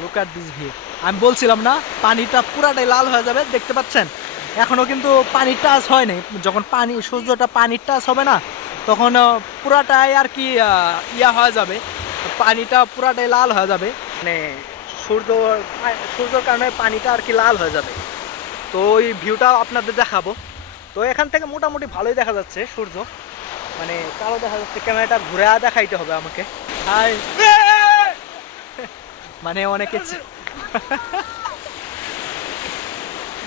Look at this view আমি বলছিলাম না, পানিটা পুরাটাই লাল হয়ে যাবে, দেখতে পাচ্ছেন? এখনও কিন্তু পানির টাচ হয় নাই যখন পানি, সূর্যটা পানির টাচ হবে না, তখন পুরাটাই আর কি ইয়া হয়ে যাবে। পানিটা পুরাটাই লাল হয়ে যাবে। মানে সূর্য, সূর্যর কারণে পানিটা আর কি লাল হয়ে যাবে। তো ওই ভিউটা আপনাদের দেখাবো। তো এখান থেকে মোটামুটি ভালোই দেখা যাচ্ছে সূর্য। মানে কালো দেখা যাচ্ছে। ক্যামেরাটা ঘুরে দেখাইতে হবে আমাকে। হাই মানে অনেকে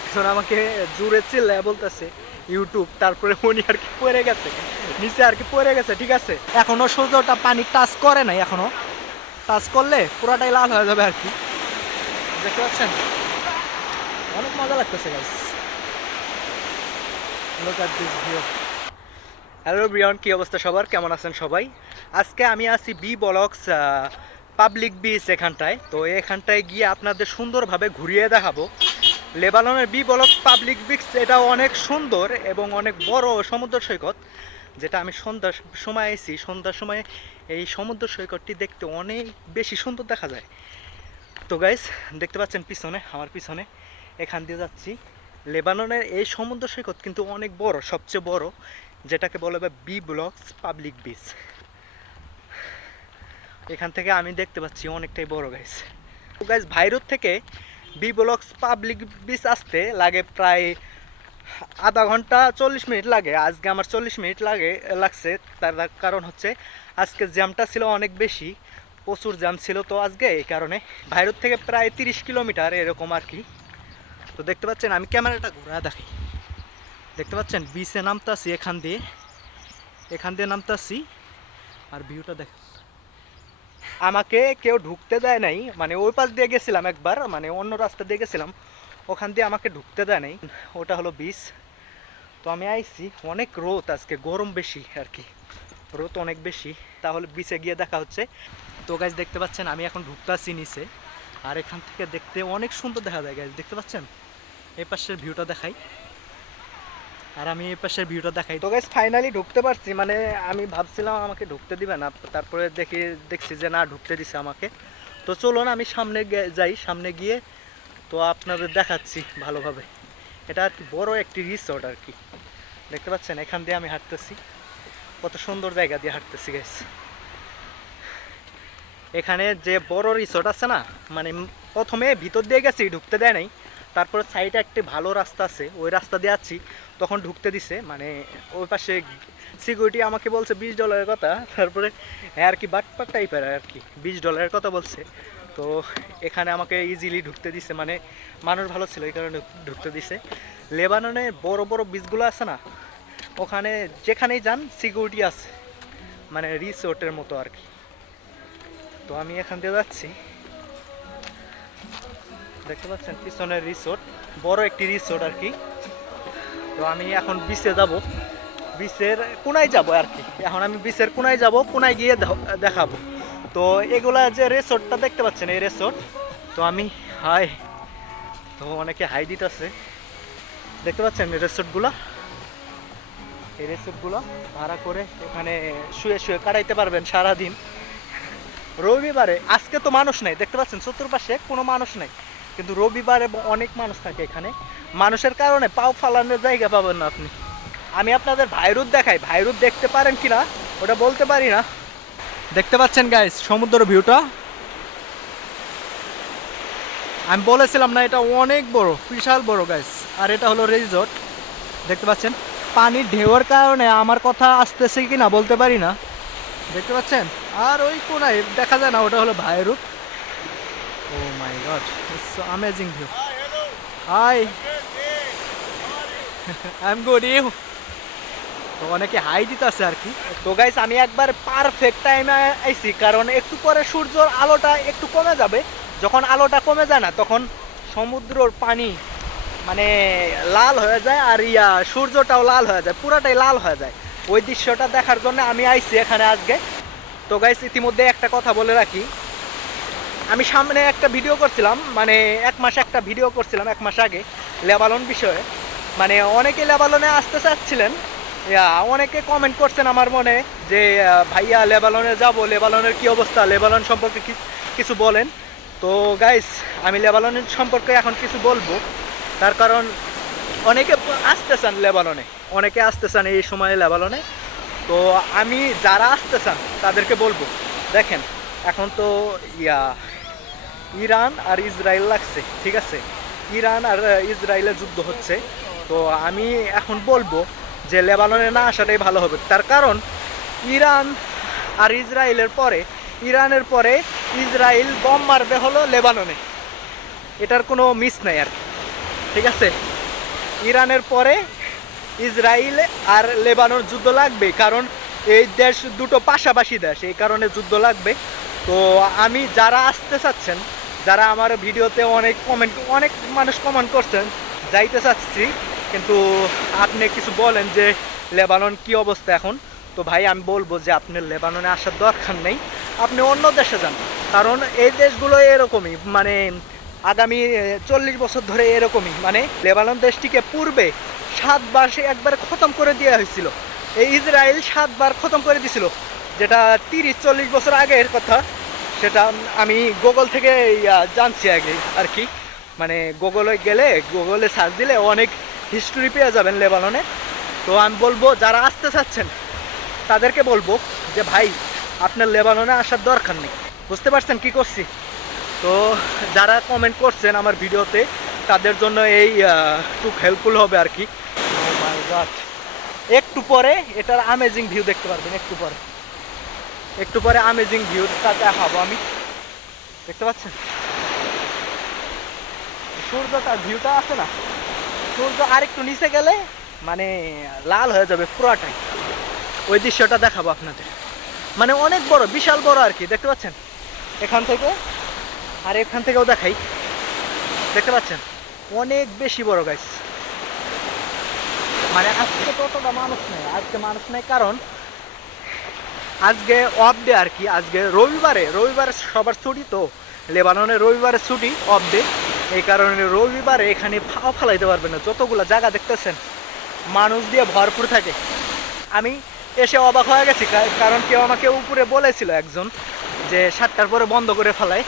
একজন আমাকে জুড়ে চিল্লায় বলতেছে, ইউটিউব, তারপরে উনি আর কি পড়ে গেছে, নিচে আর কি পড়ে গেছে, ঠিক আছে? এখনও সূর্যটা পানি টাচ করে নাই এখনও। টাচ করলে পুরাটাই লাল হয়ে যাবে আর কি। দেখতে পাচ্ছেন? অনেক মজা লাগতেছে গাইস হ্যালো ব্রিয়ন কি অবস্থা সবার? কেমন আছেন সবাই? আজকে আমি আছি বি বলক্স পাবলিক বিচ এখানটায়। তো এখানটায় গিয়ে আপনাদের সুন্দরভাবে ঘুরিয়ে দেখাবো। লেবাননের বি বলক্স পাবলিক বিচ এটা অনেক সুন্দর এবং অনেক বড় সমুদ্র সৈকত, যেটা আমি সন্ধ্যার সময় এসেছি সন্ধ্যার সময় এই সমুদ্র সৈকতটি দেখতে অনেক বেশি সুন্দর দেখা যায়। তো গাইস দেখতে পাচ্ছেন পিছনে, আমার পিছনে, এখান দিয়ে যাচ্ছি। লেবাননের এই সমুদ্র সৈকত কিন্তু অনেক বড়, সবচেয়ে বড়, যেটাকে বলা হবে বি ব্লকস পাবলিক বিচ এখান থেকে আমি দেখতে পাচ্ছি অনেকটাই বড় গাইস তো গাইস ভাইরুত থেকে বি ব্লকস পাবলিক বিচ আসতে লাগে প্রায় আধা ঘণ্টা চল্লিশ মিনিট লাগে। আজকে আমার চল্লিশ মিনিট লাগে, লাগছে। তার কারণ হচ্ছে আজকে জ্যামটা ছিল অনেক বেশি, প্রচুর জ্যাম ছিল তো আজকে, এই কারণে ভাইরত থেকে প্রায় তিরিশ কিলোমিটার এরকম আর কি। তো, দেখতে পাচ্ছেন, আমি ক্যামেরাটা ঘোরা দেখি দেখতে পাচ্ছেন বিচে নামতাছি এখান দিয়ে এখান দিয়ে নামতাছি, আর ভিউটা দেখ আমাকে কেউ ঢুকতে দেয় নাই। মানে ওই পাশ দিয়ে গেছিলাম একবার মানে অন্য রাস্তা দিয়ে গেছিলাম। ওখান দিয়ে আমাকে ঢুকতে দেয় নাই। ওটা হলো বিচ। তো আমি আইছি। অনেক রোদ আজকে, গরম বেশি আর কি। রোদ অনেক বেশি। তাহলে বিচে গিয়ে দেখা হচ্ছে। তো গাছ দেখতে পাচ্ছেন, আমি এখন ঢুকতাছি নিচে। আর এখান থেকে দেখতে অনেক সুন্দর দেখা যায় গাছ দেখতে পাচ্ছেন? এই পাশের ভিউটা দেখাই। আর আমি এই পাশের ভিউটা দেখাই তো গাইস ফাইনালি ঢুকতে পারছি। মানে আমি ভাবছিলাম আমাকে ঢুকতে দিবে না, তারপরে দেখি, দেখছি যে না, ঢুকতে দিছে আমাকে। তো চলুন, আমি সামনে যাই, সামনে গিয়ে তো আপনাদের দেখাচ্ছি ভালোভাবে। এটা আর কি বড় একটি রিসোর্ট আর কি। দেখতে পাচ্ছেন, এখান দিয়ে আমি হাঁটতেছি। কত সুন্দর জায়গা দিয়ে হাঁটতেছি গাইস এখানে যে বড় রিসোর্ট আছে না মানে প্রথমে ভিতর দিয়ে গেছি, ঢুকতে দেয় নাই। তারপরে সাইডে একটি ভালো রাস্তা আছে, ওই রাস্তা দিয়ে যাচ্ছি তখন ঢুকতে দিছে মানে ওই পাশে সিকিউরিটি আমাকে বলছে বিশ ডলারের কথা, তারপরে হ্যাঁ আর কি বাটপাট টাইপের আর কি, বিশ ডলারের কথা বলছে। তো এখানে আমাকে ইজিলি ঢুকতে দিছে মানে মানুষ ভালো ছিল এই কারণে ঢুকতে দিছে। লেবাননে বড় বড় বীজগুলো আছে না, ওখানে যেখানেই যান সিকিউরিটি আছে মানে রিসোর্টের মতো আর কি। তো আমি এখান দিয়ে যাচ্ছি। দেখতে পাচ্ছেন, পিছনের রিসোর্ট বড় একটি রিসোর্ট আর কি। তো আমি এখন বিচে যাব। বিচের কোনায় যাব আর কি। এখন আমি বিচের কোনায় যাব কোনায় গিয়ে দেখাবো। তো এগুলা যে রিসোর্টটা দেখতে পাচ্ছেন, এই রিসোর্ট তো আমি হাই তো অনেকে হাই দিতেছে। দেখতে পাচ্ছেন রিসোর্টগুলা এই রিসোর্টগুলো ভাড়া করে এখানে শুয়ে শুয়ে কাটাইতে পারবেন সারাদিন। রবিবারে, আজকে তো মানুষ নাই, দেখতে পাচ্ছেন, চতুর্পাশে কোনো মানুষ নাই। কিন্তু রবিবারে অনেক মানুষ থাকে এখানে। মানুষের কারণে পাও ফালানোর জায়গা পাবেন না আপনি। আমি আপনাদের ভাইরুদ দেখাই। ভাইরুদ দেখতে পারেন কি না ওটা বলতে পারি না। দেখতে পাচ্ছেন গাইস সমুদ্র ভিউটা আমি বলেছিলাম না, এটা অনেক বড়, বিশাল বড় গাইস আর এটা হলো রিসোর্ট দেখতে পাচ্ছেন? পানির ঢেউয়ের কারণে আমার কথা আসতেছে কি না বলতে পারি না। দেখতে পাচ্ছেন? আর ওই কোনায় দেখা যায় না, ওটা হলো Beirut oh my god it's amazing view hi I am good you তো অনেকে হাই দিতেছে আর কি। তো গাইস আমি একবার পারফেক্ট টাইমে আইছি কারণ একটু পরে সূর্যর আলোটা একটু কমে যাবে। যখন আলোটা কমে যায় না তখন সমুদ্রর পানি মানে লাল হয়ে যায় আর ইয়া সূর্যটাও লাল হয়ে যায় পুরাটাই লাল হয়ে যায়। ওই দৃশ্যটা দেখার জন্য আমি আইছি এখানে আজকে। তো গাইস ইতিমধ্যে একটা কথা বলে রাখি। আমি সামনে একটা ভিডিও করছিলাম মানে এক মাস একটা ভিডিও করছিলাম এক মাস আগে লেবালন বিষয়ে। মানে অনেকে লেবালনে আসতে চাচ্ছিলেন। অনেকে কমেন্ট করছেন আমার মনে যে ভাইয়া লেবালনে যাব লেবালনের কি অবস্থা লেবালন সম্পর্কে কিছু বলেন। তো গাইস আমি লেবাননের সম্পর্কে এখন কিছু বলব। তার কারণ অনেকে আসতে চান লেবালনে অনেকে আসতে চান এই সময়ে লেবালনে তো আমি যারা আসতে চান, তাদেরকে বলব। দেখেন, এখন তো, ইয়া ইরান আর ইসরায়েল লাগছে, ঠিক আছে? ইরান আর ইসরায়েলের যুদ্ধ হচ্ছে। তো আমি এখন বলব যে লেবাননে না আসাটাই ভালো হবে। তার কারণ, ইরান আর ইসরায়েলের পরে, ইরানের পরে ইসরায়েল বম মারবে হলো লেবাননে। এটার কোনো মিস নাই আর। ঠিক আছে? ইরানের পরে ইসরায়েল আর লেবানন যুদ্ধ লাগবে, কারণ এই দেশ দুটো পাশাপাশি দেশ, এই কারণে যুদ্ধ লাগবে। তো আমি যারা আসতে চাচ্ছেন যারা আমার ভিডিওতে অনেক কমেন্ট অনেক মানুষ কমেন্ট করছেন, যাইতে চাচ্ছি, কিন্তু আপনি কিছু বলেন যে লেবানন কি অবস্থা এখন? তো ভাই, আমি বলব যে আপনি লেবাননে আসার দরকার নেই। আপনি অন্য দেশে যান, কারণ এই দেশগুলো এরকমই মানে আগামী চল্লিশ বছর ধরে এরকমই। মানে লেবানন দেশটিকে পূর্বে সাতবার সে একবার খতম করে দেওয়া হয়েছিল। এই ইসরায়েল সাতবার খতম করে দিছিল, যেটা তিরিশ, চল্লিশ বছর আগের কথা। সেটা আমি গুগল থেকে জানছি আগে, আর কি। মানে গুগলে গেলে গুগলে সার্চ দিলে অনেক হিস্টোরি পেয়ে যাবেন লেবাননে তো আমি বলব, যারা আসতে চাচ্ছেন, তাদেরকে বলব যে, ভাই, আপনার লেবাননে আসার দরকার নেই। বুঝতে পারছেন কি করছি? তো যারা কমেন্ট করছেন আমার ভিডিওতে, তাদের জন্য এই খুব হেল্পফুল হবে আর কি। Oh একটু পরে এটার আমেজিং ভিউ দেখতে পারবেন, একটু পরে। একটু পরে আমেজিং ভিউটা দেখাবো আমি। দেখতে পাচ্ছেন? সূর্যটা ভিউটা আছে না? সূর্য আরেকটু নিচে গেলে মানে লাল হয়ে যাবে পুরাটাই। ওই দৃশ্যটা দেখাবো আপনাদের। মানে অনেক বড়, বিশাল বড় আর কি, দেখতে পাচ্ছেন? এখান থেকে, আর এখান থেকেও দেখাই। দেখতে পাচ্ছেন? অনেক বেশি বড় গাছ মানে আজকে তো অতটা মানুষ নেই, আজকে মানুষ নেই কারণ আজকে অফ ডে আর কি। আজকে রবিবারে রবিবারে সবার ছুটি তো। লেবাননের রবিবারে ছুটি অফ ডে এই কারণে রবিবারে এখানে ফাও ফালাইতে পারবে না। যতগুলো জায়গা দেখতেছেন, মানুষ দিয়ে ভরপুর থাকে। আমি এসে অবাক হয়ে গেছি কারণ কেউ আমাকে উপরে বলেছিল একজন যে সাতটার পরে বন্ধ করে ফেলায়।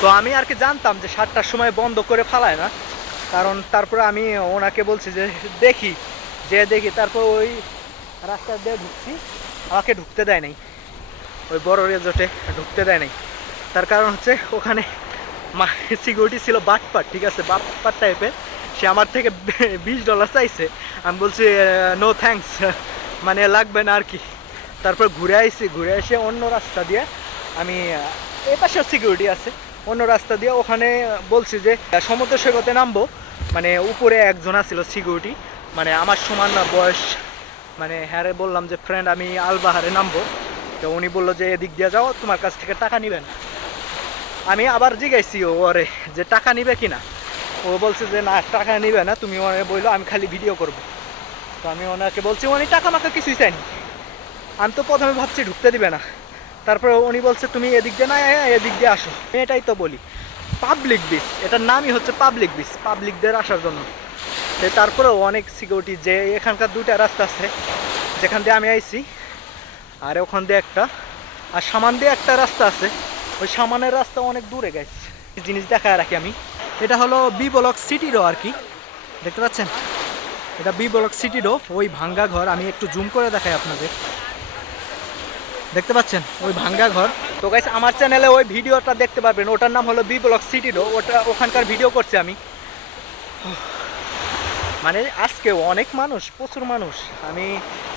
তো আমি আর কি জানতাম যে সাতটার সময় বন্ধ করে ফেলায় না। কারণ তারপরে আমি ওনাকে বলছি যে, দেখি। যে দেখি, তারপর ওই রাস্তা দিয়ে ঢুকছি। আমাকে ঢুকতে দেয় নাই। ওই বড় রেজোটে ঢুকতে দেয় নাই। তার কারণ হচ্ছে ওখানে মা সিকিউরিটি ছিল বাটপাট ঠিক আছে? বাটপাট টাইপের সে আমার থেকে বিশ ডলার চাইছে। আমি বলছি নো থ্যাঙ্কস মানে লাগবে না আর কি। তারপর ঘুরে আইসি ঘুরে এসে অন্য রাস্তা দিয়ে আমি আহ, এ পাশেও সিকিউরিটি আছে। অন্য রাস্তা দিয়ে ওখানে বলছি যে সমুদ্র সৈকতে নামবো। মানে উপরে একজন ছিল সিকিউরিটি মানে আমার সমান বয়স মানে হ্যাঁ রে বললাম যে ফ্রেন্ড আমি আলবাহারে নামবো। তো উনি বলল যে, এদিক দিয়ে যাও, তোমার কাছ থেকে টাকা নেবেন। আমি আবার জিজ্ঞাসি, ও ওরে যে টাকা নিবে কি না ও বলছে যে, না, টাকা নিবে না, তুমি ওনাকে বলল আমি খালি ভিডিও করব। তো আমি ওনাকে বলছি, উনি টাকা মাকা কিছুই চাইনি আমি তো প্রথমে ভাবছি ঢুকতে দিবে না। তারপরে উনি বলছে, তুমি এদিক দিয়ে না এদিক দিয়ে আসো। এটাই তো বলি। পাবলিক বিচ এটার নামই হচ্ছে পাবলিক বিচ পাবলিকদের আসার জন্য। তারপরেও অনেক সিকিউরিটি যে এখানকার দুইটা রাস্তা আছে, যেখান দিয়ে আমি আইছি, আর ওখান দিয়ে একটা। আর সামান দিয়ে একটা রাস্তা আছে, ওই সামানের রাস্তা অনেক দূরে গেছে জিনিস দেখায় রাখি আমি। এটা হলো বি ব্লক সিটিরও আর কি। দেখতে পাচ্ছেন? এটা বি ব্লক সিটিরও ওই ভাঙ্গা ঘর। আমি একটু জুম করে দেখাই আপনাদের। দেখতে পাচ্ছেন? ওই ভাঙ্গা ঘর। তো গাইস আমার চ্যানেলে ওই ভিডিওটা দেখতে পারবেন। ওটার নাম হলো বি ব্লক সিটিরও ওটা ওখানকার ভিডিও করছি আমি। মানে আজকে অনেক মানুষ, প্রচুর মানুষ। আমি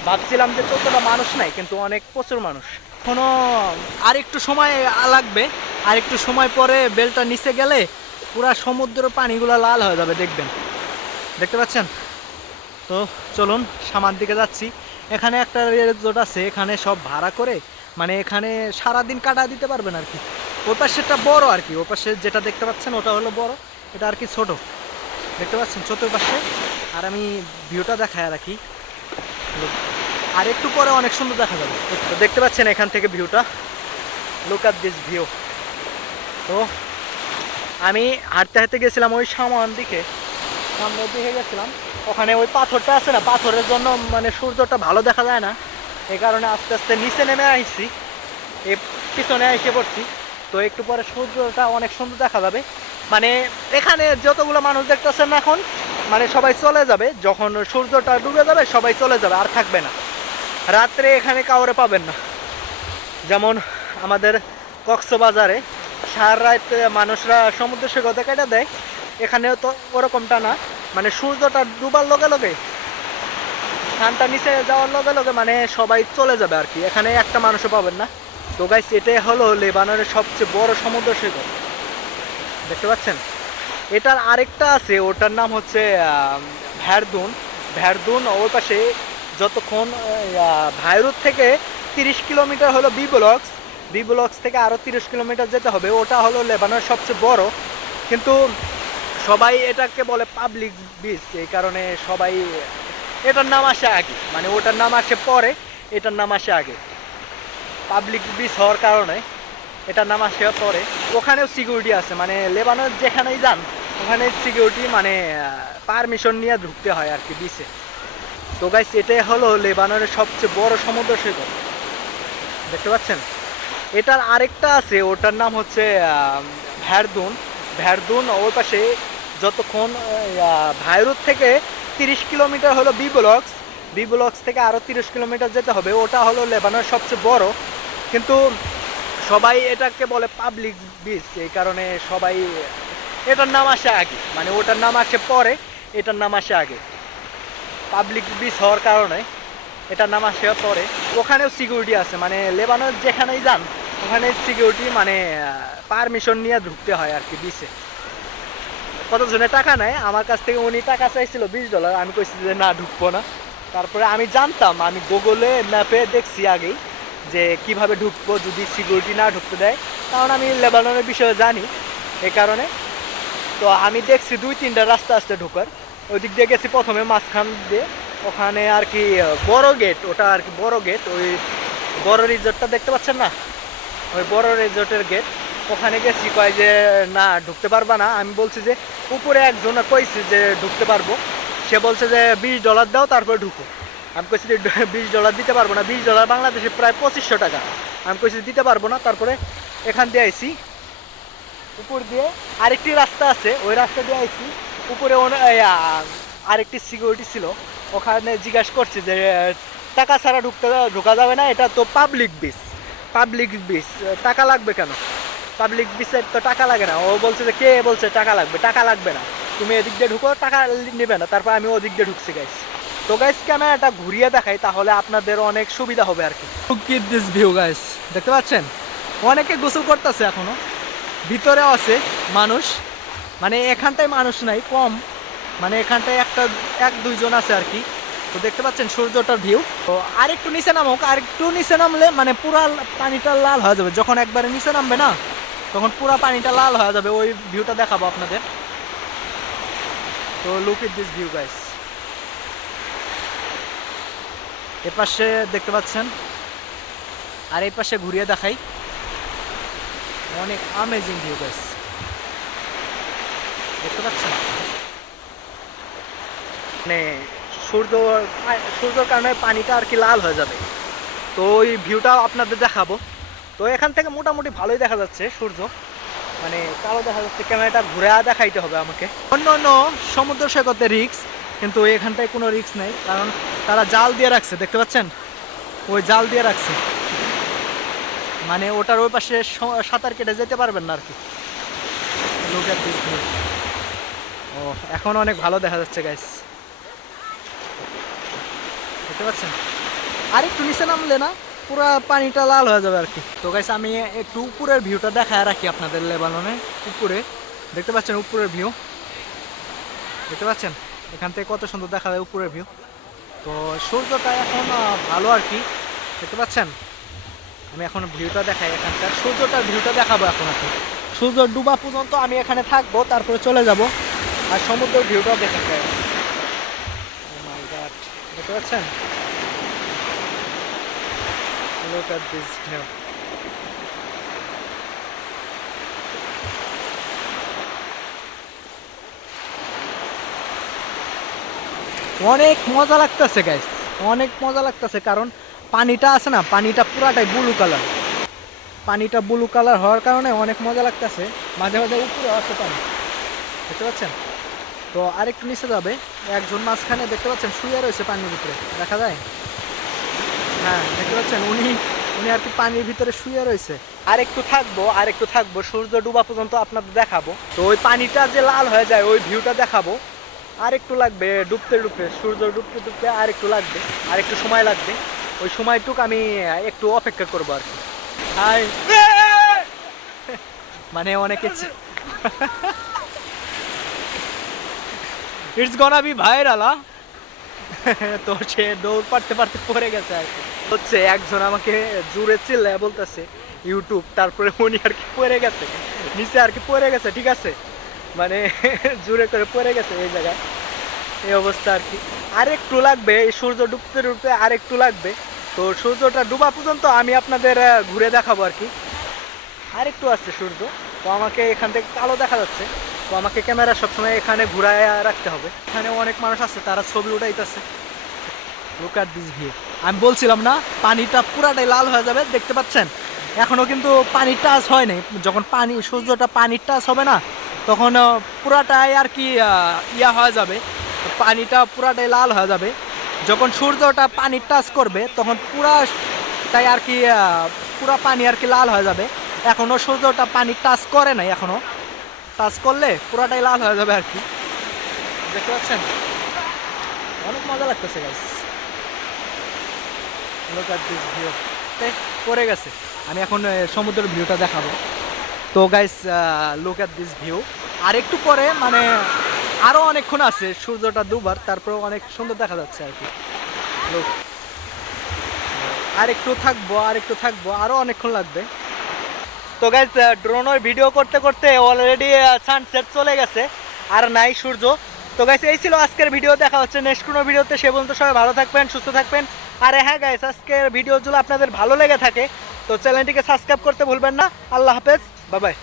ভাবছিলাম যে ততটা মানুষ নাই, কিন্তু অনেক প্রচুর মানুষ। কোনো আর একটু সময় লাগবে আর একটু সময় পরে বেলটা নিচে গেলে পুরা সমুদ্রের পানিগুলো লাল হয়ে যাবে, দেখবেন। দেখতে পাচ্ছেন? তো চলুন সামার দিকে যাচ্ছি। এখানে একটা রেজোর্ট আছে, এখানে সব ভাড়া করে মানে এখানে সারাদিন কাটা দিতে পারবেন আর কি। ওই পাশেরটা বড় আর কি ওই পাশে যেটা দেখতে পাচ্ছেন ওটা হলো বড়, এটা আর কি ছোট। দেখতে পাচ্ছেন চতুর্পাশে। আর আমি ভিউটা দেখায় রাখি। আর একটু পরে অনেক সুন্দর দেখা যাবে। দেখতে পাচ্ছেন এখান থেকে ভিউটা। লুক at দিস ভিউ তো আমি হাঁটতে হাঁটতে গেছিলাম ওই সামান দিকে। সামনের দিকে গেছিলাম। ওখানে ওই পাথরটা আছে না? পাথরের জন্য মানে সূর্যটা ভালো দেখা যায় না। এই কারণে আস্তে আস্তে নিচে নেমে আসছি এ পিছনে এসে পড়ছি। তো একটু পরে সূর্যটা অনেক সুন্দর দেখা যাবে। মানে এখানে যতগুলো মানুষ দেখতেছেন এখন মানে সবাই চলে যাবে, যখন সূর্যটা ডুবে যাবে সবাই চলে যাবে, আর থাকবে না। রাত্রে এখানে কাউরে পাবেন না। যেমন আমাদের কক্সবাজারে সার রাত মানুষরা সমুদ্র সৈকতে কেটে দেয়, এখানেও তো ওরকমটা না। মানে সূর্যটা ডুবার লগে লগে সানটা নিচে যাওয়ার লগে লগে মানে সবাই চলে যাবে আর কি। এখানে একটা মানুষও পাবেন না। তো গাইস এটাই হলো লেবাননের সবচেয়ে বড় সমুদ্র সৈকত। দেখতে পাচ্ছেন? এটার আরেকটা আছে ওটার নাম হচ্ছে ভ্যারদুন ভ্যারদুন ওর পাশে যতক্ষণ আহ, ভাইরুত থেকে তিরিশ কিলোমিটার হলো বি ব্লকস বি ব্লকস থেকে আরও তিরিশ কিলোমিটার যেতে হবে। ওটা হলো লেবাননের সবচেয়ে বড়। কিন্তু সবাই এটাকে বলে পাবলিক বিচ এই কারণে সবাই এটার নাম আসে আগে। মানে ওটার নাম আসে পরে এটার নাম আসে আগে। পাবলিক বিচ হওয়ার কারণে এটার নাম আসে পরে। ওখানেও সিকিউরিটি আছে মানে লেবানন যেখানেই যান ওখানে সিকিউরিটি মানে পারমিশন নিয়ে ঢুকতে হয় আর কি বিচে তো গাইস এটাই হলো লেবাননের সবচেয়ে বড় সমুদ্র সৈকত। দেখতে পাচ্ছেন? এটার আরেকটা আছে ওটার নাম হচ্ছে ভ্যারদুন ভ্যারদুন ওর পাশে যতক্ষণ আহ, ভাইরুত থেকে তিরিশ কিলোমিটার হলো বি ব্লকস বি ব্লকস থেকে আরও তিরিশ কিলোমিটার যেতে হবে ওটা হলো লেবাননের সবচেয়ে বড়। কিন্তু সবাই এটাকে বলে পাবলিক বিচ এই কারণে সবাই এটার নাম আসে আগে মানে ওটার নাম আসে পরে, এটার নাম আসে আগে। পাবলিক বিচ হওয়ার কারণে এটার নাম আসে পরে। ওখানেও সিকিউরিটি আছে মানে লেবানন যেখানেই যান, ওখানে সিকিউরিটি মানে পারমিশন নিয়ে ঢুকতে হয় আর কি বিচে কতজনে টাকা নেয়? আমার কাছ থেকে উনি টাকা চাইছিল বিশ ডলার আমি কইছি যে না, ঢুকবো না। তারপরে আমি জানতাম, আমি গুগলে ম্যাপে দেখছি আগেই। যে কীভাবে ঢুকবো যদি সিকিউরিটি না ঢুকতে দেয় কারণ আমি লেবাননের বিষয়ে জানি এই কারণে। তো আমি দেখছি দুই, তিনটা রাস্তা আসছে ঢোকার। ওই দিক দিয়ে গেছি প্রথমে মাঝখান দিয়ে। ওখানে আর কি বড় গেট ওটা আর কি বড় গেট ওই বড় রিসোর্টটা দেখতে পাচ্ছেন না? ওই বড় রিসোর্টের গেট ওখানে গেছি, কয় যে, না, ঢুকতে পারবা না। আমি বলছি যে, উপরে একজন কইছি যে, ঢুকতে পারব। সে বলছে যে, বিশ ডলার দাও, তারপরে ঢুকো। আমি কইছি যে বিশ ডলার দিতে পারব না। বিশ ডলার বাংলাদেশে প্রায় পঁচিশশো টাকা। আমি কইছি দিতে পারব না, তারপরে এখান দিয়ে আইছি। উপর দিয়ে আরেকটি রাস্তা আছে, ওই রাস্তা দিয়ে আইছি। উপরে আরেকটি সিকিউরিটি ছিল। ওখানে জিজ্ঞাসা করছি যে টাকা ছাড়া ঢুকতে ঢোকা যাবে না, এটা তো পাবলিক বিচ পাবলিক বিচ টাকা লাগবে কেন? পাবলিক বিচের তো টাকা লাগে না। ও বলছে যে, কে বলছে টাকা লাগবে? টাকা লাগবে না। তুমি এদিক দিয়ে ঢুকো, টাকা নেবে না। তারপর আমি ওদিক দিয়ে ঢুকছি গাইস তো গাইস ক্যামেরাটা ঘুরিয়ে দেখাই, তাহলে আপনাদের অনেক সুবিধা হবে আর কি। দিস ভিউ গাইস দেখতে পাচ্ছেন? অনেকে গোসল করতেছে এখনও। ভিতরেও আছে মানুষ। মানে এখানটায় মানুষ নাই, কম। মানে এখানটায় একটা, এক, দুইজন আছে আর কি। তো দেখতে পাচ্ছেন সূর্যটার ভিউ তো আরেকটু নিচে নামুক। আরেকটু নিচে নামলে মানে পুরা পানিটা লাল হয়ে যাবে। যখন একবারে নিচে নামবে না, তখন পুরা পানিটা লাল হয়ে যাবে। ওই ভিউটা দেখাবো আপনাদের। তো look it this view guys এপাশে দেখতে পাচ্ছেন। আর এই পাশে ঘুরিয়ে দেখাই। অনেক আমেজিং ভিউ গাইস দেখতে পাচ্ছেন? মানে সূর্য, সূর্যর কারণে পানিটা আর কি লাল হয়ে যাবে। তো ওই ভিউটা আপনাদের দেখাবো। তো এখান থেকে মোটামুটি ভালোই দেখা যাচ্ছে সূর্য। মানে কালো দেখা যাচ্ছে। ক্যামেরাটা ঘুরে দেখাইতে হবে আমাকে। অন্য অন্য সমুদ্র সৈকতে রিক্স কিন্তু এখানটায় কোনো রিক্স নেই। কারণ তারা জাল দিয়ে রাখছে, দেখতে পাচ্ছেন? ওই জাল দিয়ে রাখছে। মানে ওটার ওই পাশে সাঁতার কেটে যেতে পারবেন না আর কি। This ও, এখন অনেক ভালো দেখা যাচ্ছে গাইস দেখতে পাচ্ছেন? আর একটু নিচে নামলে না, পুরো পানিটা লাল হয়ে যাবে আর কি। তো গাইস আমি একটু উপরের ভিউটা দেখায় রাখি আপনাদের লেবাননে। উপরে, দেখতে পাচ্ছেন উপরের ভিউ দেখতে পাচ্ছেন? এখান থেকে কত সুন্দর দেখা যায় উপরের ভিউ তো সূর্যটা এখন ভালো আর কি। দেখতে পাচ্ছেন? আমি এখন ভিউটা দেখাই এখানকার। সূর্যটার ভিউটা দেখাবো এখন কি সূর্য ডুবা পর্যন্ত আমি এখানে থাকব, তারপরে চলে যাব। আর সমুদ্রের ভিউটাও দেখে যাই। দেখতে পাচ্ছেন? Look at this. অনেক মজা লাগতেছে গাইস অনেক মজা লাগতেছে, কারণ পানিটা আছে না, পানিটা পুরাটাই ব্লু কালার পানিটা ব্লু কালার হওয়ার কারণে অনেক মজা লাগতেছে। মাঝে মাঝে উপরে আসছে পানি। দেখতে পাচ্ছেন? তো আরেকটু নিচে যাবে। একজন মাঝখানে দেখতে পাচ্ছেন, শুয়ে রয়েছে পানির ভিতরে। দেখা যায়? হ্যাঁ দেখতে পাচ্ছেন? উনি উনি আর কি পানির ভিতরে শুয়ে রয়েছে। আর একটু থাকব আর একটু থাকব। সূর্য ডুবা পর্যন্ত আপনাদের দেখাবো। তো ওই পানিটা যে লাল হয়ে যায়, ওই ভিউটা দেখাবো। আর একটু লাগবে, ডুবতে ডুবতে, সূর্য ডুবতে ডুবতে আর একটু লাগবে আর একটু সময় লাগবে। ওই সময়টুক আমি একটু অপেক্ষা করব আর কি। মানে অনেকে ইটস গনা বি ভাইরাল তো সে দৌড় পারতে পারতে পড়ে গেছে আর কি। হচ্ছে একজন আমাকে জুড়ে চিল্লায় বলতেছে, ইউটিউব, তারপরে উনি আর কি পড়ে গেছে, নিচে আর কি পড়ে গেছে, ঠিক আছে? মানে জোরে করে পড়ে গেছে এই জায়গায়। এই অবস্থা আর কি। আর একটু লাগবে, এই সূর্য ডুবতে ডুবতে আর একটু লাগবে। তো সূর্যটা ডুবা পর্যন্ত আমি আপনাদের ঘুরে দেখাবো আর কি। আর একটু আছে সূর্য, তো আমাকে এখান থেকে কালো দেখা যাচ্ছে। তো আমাকে ক্যামেরা সবসময় এখানে ঘুরায় রাখতে হবে। এখানে অনেক মানুষ আছে, তারা ছবি উঠাইতেছে। লুক at দিস ভিউ আমি বলছিলাম না, পানিটা পুরাটাই লাল হয়ে যাবে, দেখতে পাচ্ছেন? এখনও কিন্তু পানির টাচ হয় নাই। যখন পানি, সূর্যটা পানির টাচ হবে না তখন পুরাটাই আর কি ইয়া হয়ে যাবে। পানিটা পুরাটাই লাল হয়ে যাবে। যখন সূর্যটা পানির টাচ করবে, তখন পুরা তাই আর কি পুরা পানি আর কি লাল হয়ে যাবে। এখনও সূর্যটা পানি টাচ করে নাই এখনও টাচ করলে পুরাটাই লাল হয়ে যাবে আর কি। দেখতে পাচ্ছেন? অনেক মজা লাগতেছে লোক আর পড়ে গেছে। আমি এখন সমুদ্রের ভিউটা দেখাবো। তো guys look at this view আর একটু পরে মানে আরও অনেকক্ষণ আছে, সূর্যটা দুবার তারপর অনেক সুন্দর দেখা যাচ্ছে আর কি. আর একটু থাকব আর একটু থাকব, আরও অনেকক্ষণ লাগবে। তো গাইজ ড্রোনের ভিডিও করতে করতে অলরেডি সানসেট চলে গেছে, আর নাই সূর্য। তো গাইস এই ছিল আজকের ভিডিও দেখা হচ্ছে নেক্সট কোনো ভিডিওতে সে পর্যন্ত সবাই ভালো থাকবেন, সুস্থ থাকবেন। আর হ্যাঁ গাইস আজকের ভিডিওগুলো আপনাদের ভালো লেগে থাকে, তো চ্যানেলটিকে সাবস্ক্রাইব করতে ভুলবেন না। আল্লাহ হাফেজ বাবাই